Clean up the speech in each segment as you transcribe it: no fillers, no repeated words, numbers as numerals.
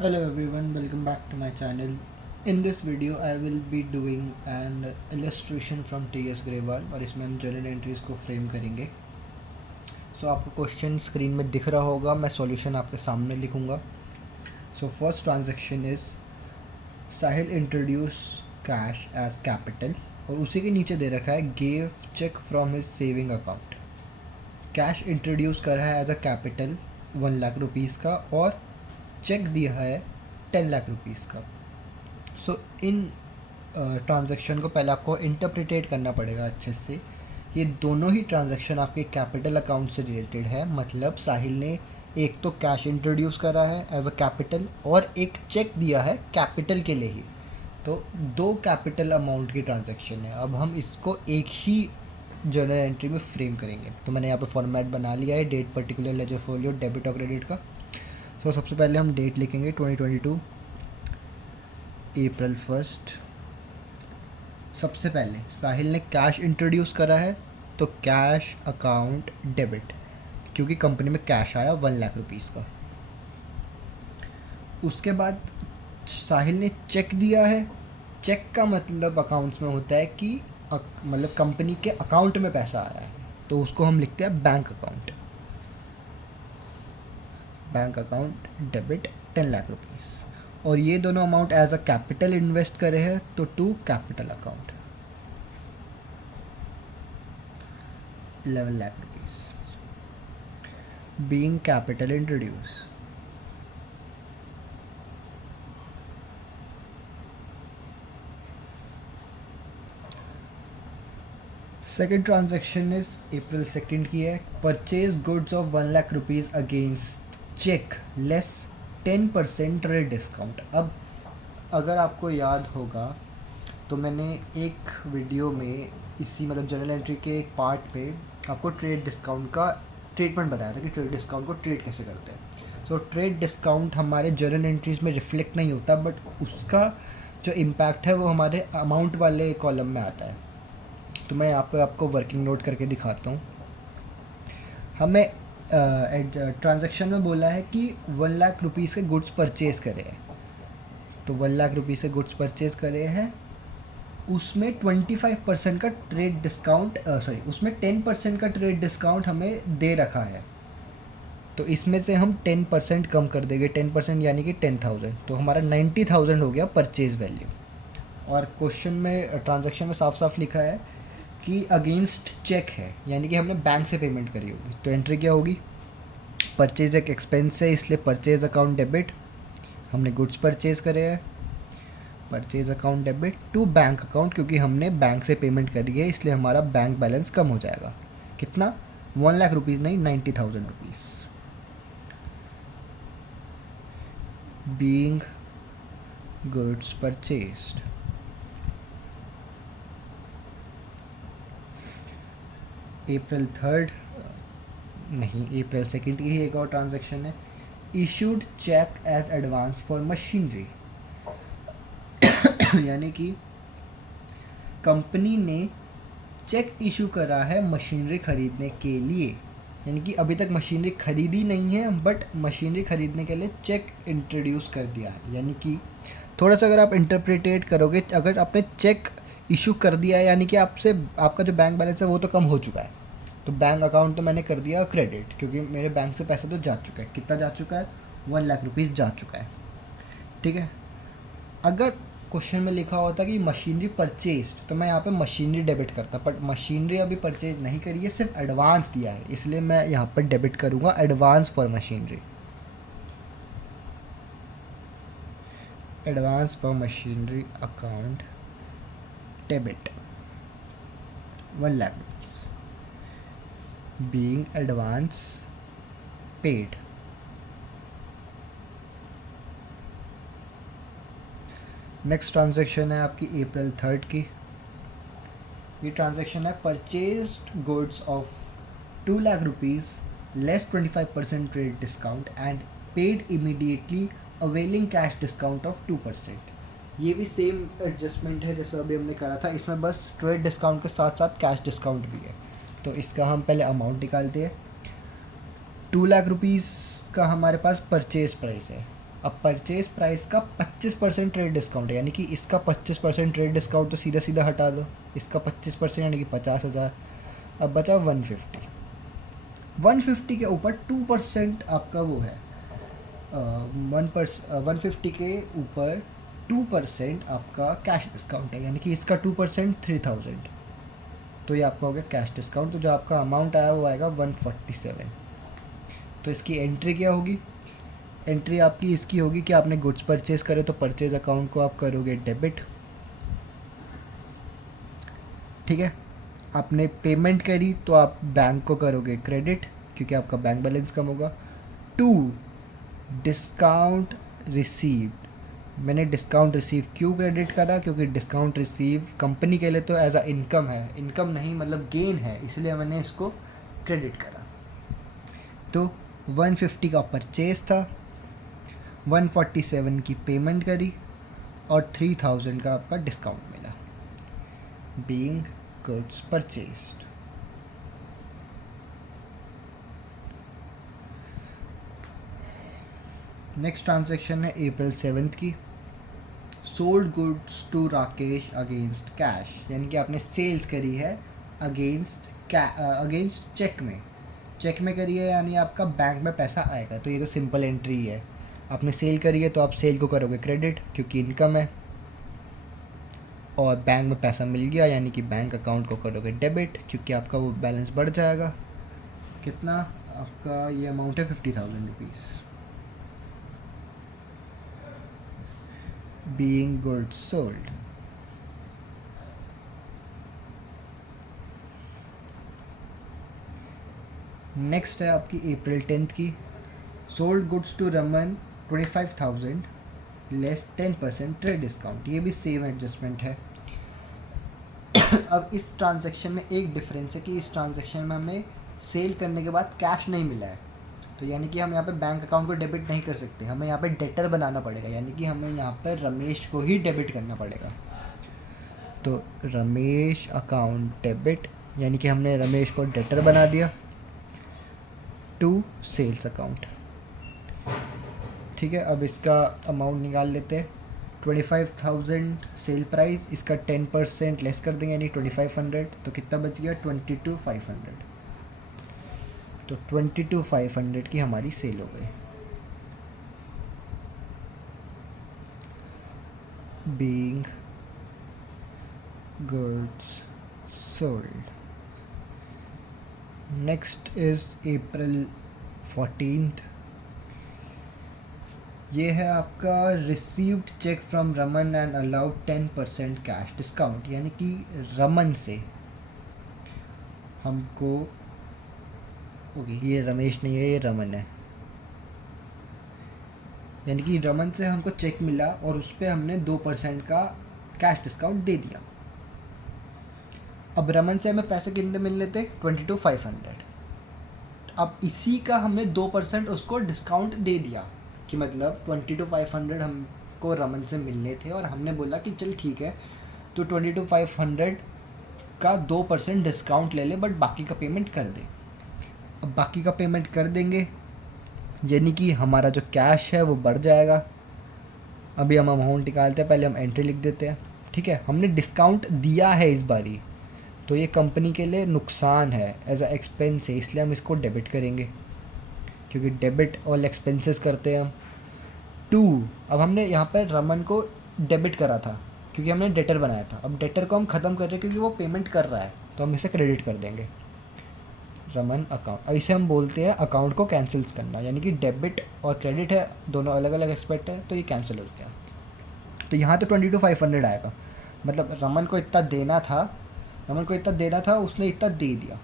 Hello everyone, welcome back to my channel. In this video I will be doing an illustration from T.S. Grewal और इसमें हम journal entries को frame करेंगे. सो आपको question screen में दिख रहा होगा, मैं सॉल्यूशन आपके सामने लिखूंगा. So first transaction is Sahil introduce cash as capital और उसी के नीचे दे रखा है gave cheque from his saving account. Cash introduce करा है as a capital 1 lakh rupees का और चेक दिया है 10 लाख रुपीज़ का. सो इन ट्रांजैक्शन को पहले आपको इंटरप्रिटेट करना पड़ेगा अच्छे से. ये दोनों ही ट्रांजैक्शन आपके कैपिटल अकाउंट से रिलेटेड है. मतलब साहिल ने एक तो कैश इंट्रोड्यूस करा है एज अ कैपिटल और एक चेक दिया है कैपिटल के लिए ही. तो दो कैपिटल अमाउंट की ट्रांजैक्शन है. अब हम इसको एक ही जर्नल एंट्री में फ्रेम करेंगे. तो मैंने यहाँ पे फॉर्मेट बना लिया है date, particular, ledger folio, debit और क्रेडिट का. सो सबसे पहले हम डेट लिखेंगे 2022 अप्रैल 1. सबसे पहले साहिल ने कैश इंट्रोड्यूस करा है तो कैश अकाउंट डेबिट, क्योंकि कंपनी में कैश आया 1 लाख रुपीज़ का. उसके बाद साहिल ने चेक दिया है. चेक का मतलब अकाउंट्स में होता है कि मतलब कंपनी के अकाउंट में पैसा आया है, तो उसको हम लिखते हैं bank account. Bank account debit 10 lakh rupees. और ये दोनों amount as a capital invest करे हैं तो to capital account 11 lakh rupees being capital introduce. Second transaction is April 2 की है. Purchase goods of 1 lakh rupees against cheque less 10% rate discount. अब अगर आपको याद होगा तो मैंने एक वीडियो में इसी मतलब जर्नल एंट्री के एक पार्ट पे आपको ट्रेड डिस्काउंट का ट्रीटमेंट बताया था कि ट्रेड डिस्काउंट को ट्रेड कैसे करते हैं. सो ट्रेड डिस्काउंट हमारे जर्नल एंट्रीज में रिफ्लेक्ट नहीं होता, बट उसका जो इम्पैक्ट है वो हमारे अमाउंट वाले कॉलम में आता है. तो मैं यहाँ पे आपको वर्किंग नोट करके दिखाता हूँ. हमें ट्रांजैक्शन में बोला है कि 1 लाख रुपीज़ के गुड्स परचेज़ करे हैं. तो 1 लाख रुपीज़ से गुड्स परचेज़ करे हैं, उसमें 25% का ट्रेड डिस्काउंट उसमें 10% का ट्रेड डिस्काउंट हमें दे रखा है. तो इसमें से हम 10% कम कर देंगे. 10% यानी कि 10,000, तो हमारा 90,000 हो गया परचेज़ वैल्यू. और क्वेश्चन में ट्रांजैक्शन में साफ साफ लिखा है कि अगेंस्ट चेक है, यानी कि हमने बैंक से पेमेंट करी होगी. तो एंट्री क्या होगी? परचेज एक एक्सपेंस है, इसलिए परचेज अकाउंट डेबिट. हमने गुड्स परचेज करे हैं, purchase account debit to bank account, क्योंकि हमने बैंक से पेमेंट करी है इसलिए हमारा बैंक बैलेंस कम हो जाएगा. कितना? 1 लाख रुपीज़ नहीं, 90,000 rupees. Being goods purchased. April 3 नहीं, अप्रैल 2 की ही एक और ट्रांजैक्शन है. Issued cheque as advance for machinery. यानी कि कंपनी ने चेक इशू करा है मशीनरी खरीदने के लिए. यानी कि अभी तक मशीनरी खरीदी नहीं है, बट मशीनरी खरीदने के लिए चेक इंट्रोड्यूस कर दिया है. यानी कि थोड़ा सा अगर आप इंटरप्रिटेट करोगे, अगर आपने चेक इशू कर दिया है यानी कि आपसे आपका जो बैंक बैलेंस है वो तो कम हो चुका है. तो बैंक अकाउंट तो मैंने कर दिया क्रेडिट, क्योंकि मेरे बैंक से पैसा तो जा चुका है. कितना जा चुका है? 1 लाख रुपीज़ जा चुका है. ठीक है. अगर क्वेश्चन में लिखा होता कि मशीनरी परचेज, तो मैं यहाँ पे मशीनरी डेबिट करता, बट मशीनरी अभी परचेज नहीं करी है, सिर्फ एडवांस दिया है, इसलिए मैं यहाँ पर डेबिट करूँगा advance for machinery. Advance for machinery account debit 1 lakh rupees being advance paid. Next transaction है आपकी अप्रैल 3 की. ये ट्रांजैक्शन है purchased goods of 2 lakh rupees less 25% trade discount and paid immediately availing cash discount of 2%. ये भी सेम एडजस्टमेंट है जैसे अभी हमने करा था, इसमें बस ट्रेड डिस्काउंट के साथ साथ कैश डिस्काउंट भी है. तो इसका हम पहले अमाउंट निकालते हैं. 2 लाख रुपीज़ का हमारे पास परचेज प्राइस है, अब परचेज प्राइस का 25% ट्रेड डिस्काउंट है, यानी कि इसका 25% ट्रेड डिस्काउंट तो सीधा सीधा हटा दो, इसका 25% यानी कि 50,000। अब बचा 150। 150 के ऊपर 2% आपका वो है, 150 के ऊपर 2% आपका कैश डिस्काउंट है, यानी कि इसका 2% 3000। तो ये आपका हो गया कैश डिस्काउंट। तो जो आपका अमाउंट आया वो आएगा 147। तो इसकी एंट्री क्या होगी? एंट्री आपकी इसकी होगी कि आपने गुड्स परचेज करे तो परचेज अकाउंट को आप करोगे डेबिट, ठीक है। आपने पेमेंट करी तो आप बैंक को करोगे क्रेडिट, क्योंकि आपका बैंक बैलेंस कम होगा। 2 डिस्काउंट रिसीव्ड, मैंने डिस्काउंट रिसीव क्यों क्रेडिट करा? क्योंकि डिस्काउंट रिसीव कंपनी के लिए तो एज अ इनकम है, इनकम नहीं मतलब गेन है, इसलिए मैंने इसको क्रेडिट करा। तो 150 का परचेज था, 147 की पेमेंट करी और 3000 का आपका डिस्काउंट मिला, being goods purchased. Next transaction है अप्रैल 7 की। Sold goods to Rakesh against cash, यानी कि आपने सेल्स करी है अगेंस्ट चेक में करी है, यानी आपका बैंक में पैसा आएगा। तो ये तो सिंपल एंट्री है, आपने सेल करी है तो आप सेल को करोगे क्रेडिट क्योंकि इनकम है, और बैंक में पैसा मिल गया यानी कि बैंक अकाउंट को करोगे डेबिट क्योंकि आपका वो बैलेंस बढ़ जाएगा। कितना आपका ये अमाउंट है? 50,000 rupees, being goods sold. Next है आपकी अप्रैल 10 की। Sold goods to Raman 25,000 less 10% trade discount, ये भी सेम एडजस्टमेंट है। अब इस ट्रांजैक्शन में एक डिफरेंस है कि इस ट्रांजैक्शन में हमें सेल करने के बाद कैश नहीं मिला है, तो यानी कि हम यहाँ पे बैंक अकाउंट को डेबिट नहीं कर सकते, हमें यहाँ पे डेटर बनाना पड़ेगा, यानी कि हमें यहाँ पर रमेश को ही डेबिट करना पड़ेगा। तो रमेश अकाउंट डेबिट, यानी कि हमने रमेश को डेटर बना दिया टू सेल्स अकाउंट, ठीक है। अब इसका अमाउंट निकाल लेते हैं। 25,000 सेल प्राइस, इसका 10% लेस कर देंगे यानी 2500, तो कितना बच गया? 22,500। तो 22,500 की हमारी सेल हो गई, being goods sold. Next is April 14। ये है आपका received cheque from Raman and allowed 10% cash discount, यानी कि रमन से हमको, ओके ये रमेश नहीं है, ये रमन है, यानी कि रमन से हमको चेक मिला और उस पर हमने 2% का कैश डिस्काउंट दे दिया। अब रमन से हमें पैसे कितने मिलने थे? 22,500। अब इसी का हमने 2% उसको डिस्काउंट दे दिया, कि मतलब 22,500 हमको रमन से मिलने थे और हमने बोला कि चल ठीक है तो 22,500 का 2% डिस्काउंट ले ले, बट बाकी का पेमेंट कर दे। अब बाकी का पेमेंट कर देंगे यानी कि हमारा जो कैश है वो बढ़ जाएगा। अभी हम अमाउंट निकालते हैं, पहले हम एंट्री लिख देते हैं, ठीक है। हमने डिस्काउंट दिया है इस बारी, तो ये कंपनी के लिए नुकसान है, एज अ एक्सपेंस है, इसलिए हम इसको डेबिट करेंगे क्योंकि डेबिट ऑल एक्सपेंसेस करते हैं हम। 2, अब हमने यहाँ पर रमन को डेबिट करा था क्योंकि हमने डेटर बनाया था, अब डेटर को हम ख़त्म कर रहे हैं क्योंकि वो पेमेंट कर रहा है, तो हम इसे क्रेडिट कर देंगे रमन अकाउंट। इसे हम बोलते हैं अकाउंट को कैंसिल करना, यानी कि डेबिट और क्रेडिट है, दोनों अलग अलग एक्सपेक्ट है, तो ये कैंसिल हो गया। तो यहाँ तो 22,500 आएगा, मतलब रमन को इतना देना था, उसने इतना दे दिया,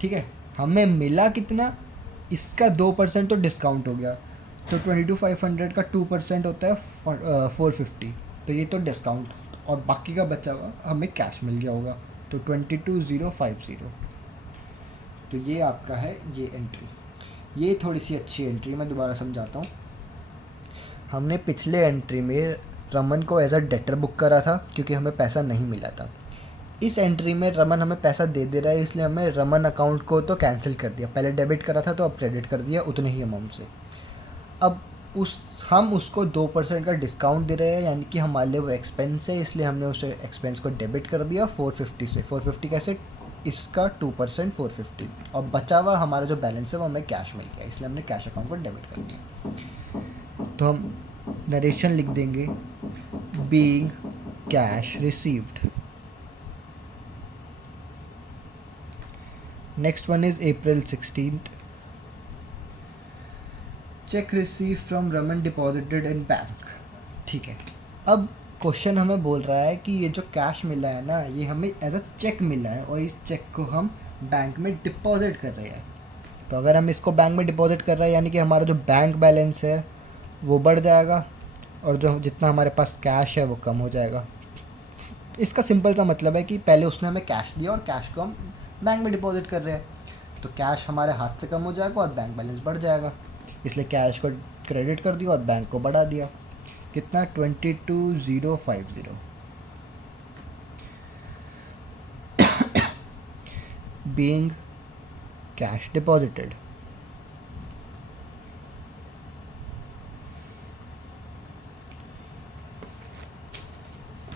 ठीक है। हमें मिला कितना? इसका 2% तो डिस्काउंट हो गया, तो 22,500 का 2% होता है 450, तो ये तो डिस्काउंट, और बाकी का बचा हुआ हमें कैश मिल गया होगा, तो 22,050। तो ये आपका है ये एंट्री। ये थोड़ी सी अच्छी एंट्री, मैं दोबारा समझाता हूँ। हमने पिछले एंट्री में रमन को एज अ डेटर बुक करा था क्योंकि हमें पैसा नहीं मिला था। इस एंट्री में रमन हमें पैसा दे रहा है, इसलिए हमें रमन अकाउंट को तो कैंसिल कर दिया, पहले डेबिट करा था तो अब क्रेडिट कर दिया उतने ही अमाउंट से। अब उस हम उसको 2% का डिस्काउंट दे रहे हैं, यानी कि हमारे लिए वो एक्सपेंस है, इसलिए हमने उसे एक्सपेंस को डेबिट कर दिया 450 से। 450 कैसे, इसका 2% 450, और बचा हुआ हमारा जो बैलेंस है वो हमें कैश मिल गया, इसलिए हमने कैश अकाउंट को डेबिट कर दिया। तो हम नरेशन लिख देंगे being cash received. Next one is April 16th, check receive from Raman deposited in bank. ठीक है, अब क्वेश्चन हमें बोल रहा है कि ये जो कैश मिला है ना, ये हमें एज अ चेक मिला है और इस चेक को हम बैंक में डिपॉजिट कर रहे हैं। तो अगर हम इसको बैंक में डिपॉजिट कर रहे हैं, यानी कि हमारा जो बैंक बैलेंस है वो बढ़ जाएगा और जो जितना हमारे पास कैश है वो कम हो जाएगा। इसका सिंपल सा मतलब है कि पहले उसने हमें कैश दिया और कैश को हम बैंक में डिपॉजिट कर रहे हैं, तो कैश हमारे हाथ से कम हो जाएगा और बैंक बैलेंस बढ़ जाएगा, इसलिए कैश को क्रेडिट कर दिया और बैंक को बढ़ा दिया। कितना, 22,050 बीइंग कैश डिपॉजिटेड।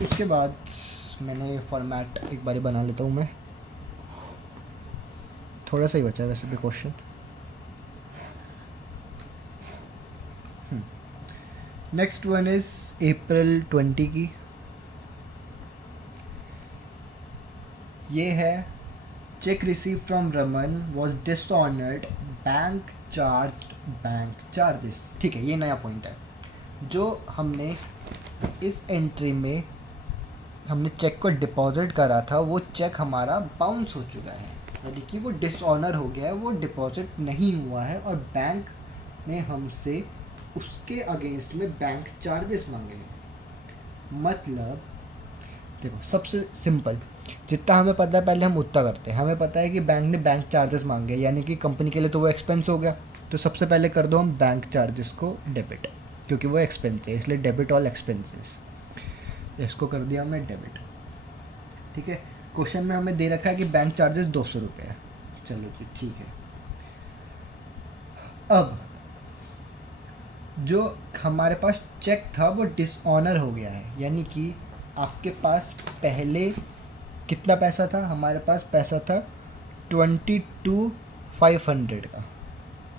इसके बाद मैंने फॉर्मेट एक बार बना लेता हूँ मैं, थोड़ा सा ही बचा है वैसे भी question. Next one is April 20 की, ये है check receive from Raman was dishonoured bank charges. ठीक है, ये नया पॉइंट है। जो हमने इस एंट्री में हमने चेक को डिपॉजिट करा था, वो चेक हमारा बाउंस हो चुका है, यानी कि वो डिसऑनर हो गया है, वो डिपॉजिट नहीं हुआ है और बैंक ने हमसे उसके अगेंस्ट में बैंक चार्जेस मांगे हैं। मतलब देखो, सबसे सिंपल, जितना हमें पता है पहले हम उतना करते हैं। हमें पता है कि बैंक ने बैंक चार्जेस मांगे, यानी कि कंपनी के लिए तो वो एक्सपेंस हो गया, तो सबसे पहले कर दो हम बैंक चार्जेस को डेबिट, क्योंकि वो एक्सपेंस है, इसलिए डेबिट ऑल एक्सपेंसेस। इसको कर दिया हमने डेबिट। ठीक है, क्वेश्चन में हमें दे रखा है कि बैंक चार्जेस 200 रुपये है। चलो जी, ठीक है। अब जो हमारे पास चेक था वो डिसऑनर हो गया है, यानी कि आपके पास पहले कितना पैसा था, हमारे पास पैसा था 22,500 का।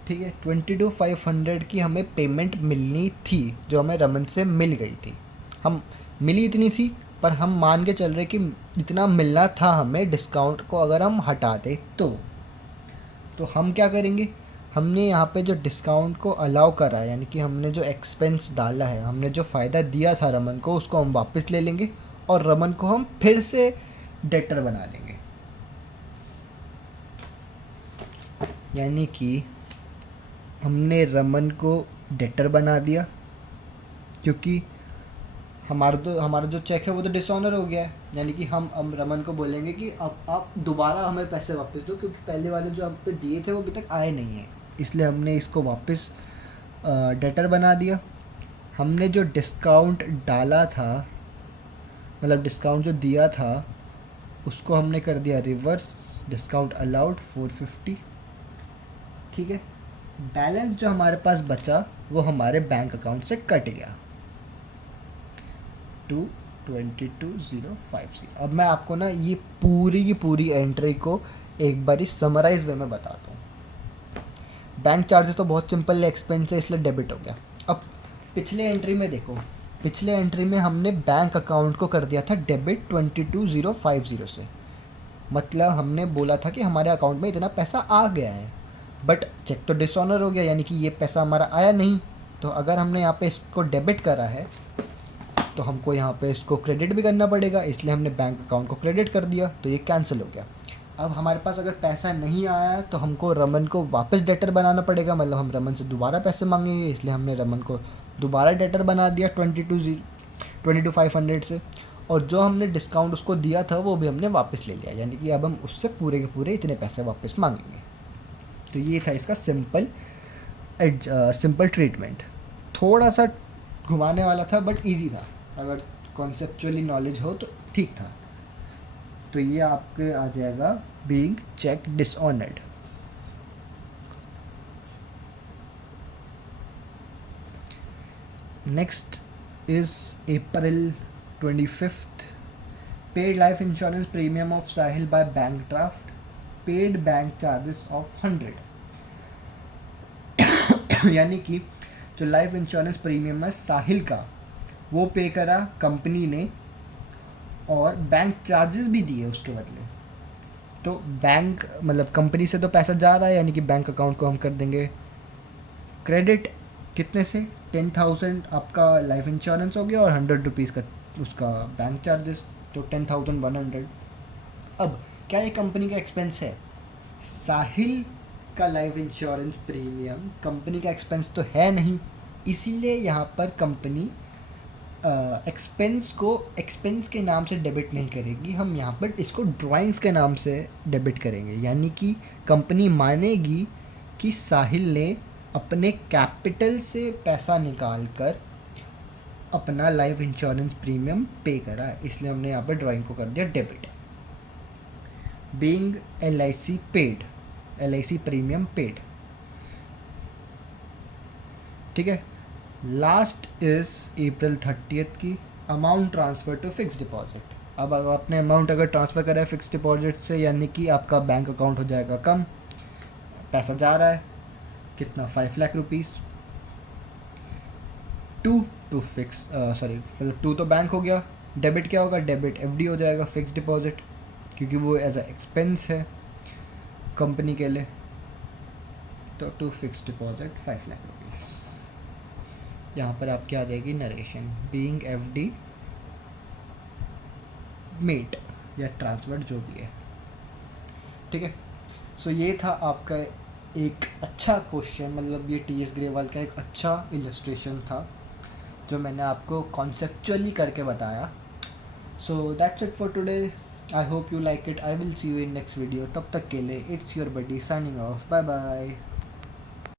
ठीक है, 22,500 की हमें पेमेंट मिलनी थी, जो हमें रमन से मिल गई थी। हम मिली इतनी थी, पर हम मान के चल रहे कि इतना मिलना था हमें, डिस्काउंट को अगर हम हटा दें तो हम क्या करेंगे, हमने यहाँ पे जो डिस्काउंट को अलाउ करा है, यानी कि हमने जो एक्सपेंस डाला है, हमने जो फ़ायदा दिया था रमन को, उसको हम वापस ले लेंगे और रमन को हम फिर से डेटर बना देंगे। यानी कि हमने रमन को डेटर बना दिया, क्योंकि हमारा जो चेक है वो तो डिसऑनर हो गया है, यानी कि हम रमन को बोलेंगे कि अब आप दोबारा हमें पैसे वापस दो, क्योंकि पहले वाले जो आप पे दिए थे वो अभी तक आए नहीं हैं, इसलिए हमने इसको वापस डेटर बना दिया। हमने जो डिस्काउंट डाला था, मतलब डिस्काउंट जो दिया था, उसको हमने कर दिया रिवर्स, डिस्काउंट अलाउड 450। ठीक है, बैलेंस जो हमारे पास बचा वो हमारे बैंक अकाउंट से कट गया 22,050। अब मैं आपको ना ये पूरी की पूरी एंट्री को एक बार समराइज वे में बताता हूँ। बैंक चार्जेस तो बहुत सिंपल एक्सपेंस है, इसलिए डेबिट हो गया। अब पिछले एंट्री में देखो, पिछले एंट्री में हमने बैंक अकाउंट को कर दिया था डेबिट 22,050 से, मतलब हमने बोला था कि हमारे अकाउंट में इतना पैसा आ गया है, बट चेक तो डिसऑनर हो गया, यानी कि ये पैसा हमारा आया नहीं। तो अगर हमने यहाँ पे इसको डेबिट करा है तो हमको यहाँ पे इसको क्रेडिट भी करना पड़ेगा, इसलिए हमने बैंक अकाउंट को क्रेडिट कर दिया, तो ये कैंसिल हो गया। अब हमारे पास अगर पैसा नहीं आया तो हमको रमन को वापस डेटर बनाना पड़ेगा, मतलब हम रमन से दोबारा पैसे मांगेंगे, इसलिए हमने रमन को दोबारा डेटर बना दिया 22,500 से, और जो हमने डिस्काउंट उसको दिया था वो भी हमने वापस ले लिया, यानी कि अब हम उससे पूरे के पूरे इतने पैसे वापस मांगेंगे। तो ये था इसका सिंपल ट्रीटमेंट। थोड़ा सा घुमाने वाला था बट इजी था, अगर कॉन्सेप्चुअली नॉलेज हो तो ठीक था। तो ये आपके आ जाएगा being cheque dishonoured. Next is April 25th, paid life insurance premium of Sahil by bank draft, paid bank charges of 100। यानी कि जो लाइफ इंश्योरेंस प्रीमियम है साहिल का, वो पे करा कंपनी ने और बैंक चार्जेस भी दिए उसके बदले। तो बैंक मतलब कंपनी से तो पैसा जा रहा है, यानी कि बैंक अकाउंट को हम कर देंगे क्रेडिट। कितने से? 10,000 आपका लाइफ इंश्योरेंस हो गया और 100 रुपीज़ का उसका बैंक चार्जेस, तो 10,100। अब क्या ये कंपनी का एक्सपेंस है? साहिल का लाइफ इंश्योरेंस प्रीमियम कंपनी का एक्सपेंस तो है नहीं, इसीलिए यहाँ पर कंपनी एक्सपेंस को एक्सपेंस के नाम से डेबिट नहीं करेगी, हम यहाँ पर इसको ड्राइंग्स के नाम से डेबिट करेंगे। यानी कि कंपनी मानेगी कि साहिल ने अपने कैपिटल से पैसा निकाल कर अपना लाइफ इंश्योरेंस प्रीमियम पे करा है, इसलिए हमने यहाँ पर ड्राइंग को कर दिया debit. Being LIC paid, LIC premium paid, ठीक है। लास्ट इज अप्रैल 30th की, amount transfer to fix deposit. अब अगर आपने अमाउंट अगर ट्रांसफ़र करा है फिक्स डिपॉजिट से, यानी कि आपका बैंक अकाउंट हो जाएगा कम, पैसा जा रहा है कितना? 5 lakh rupees. To fix sorry मतलब 2 तो बैंक हो गया, डेबिट क्या होगा? डेबिट FD हो जाएगा, फिक्स डिपॉजिट, क्योंकि वो एज अ एक्सपेंस है कंपनी के लिए। तो to fix deposit 5 lakh rupees. यहाँ पर आपकी आ जाएगी नरेशन, बीइंग FD मेड या ट्रांसफर जो भी है, ठीक है। सो ये था आपका एक अच्छा क्वेश्चन, मतलब ये TS ग्रेवाल का एक अच्छा इलस्ट्रेशन था जो मैंने आपको कॉन्सेप्चुअली करके बताया। So that's it for today, I hope you like it, I will see you in next video. तब तक के लिए it's your buddy signing off, bye bye.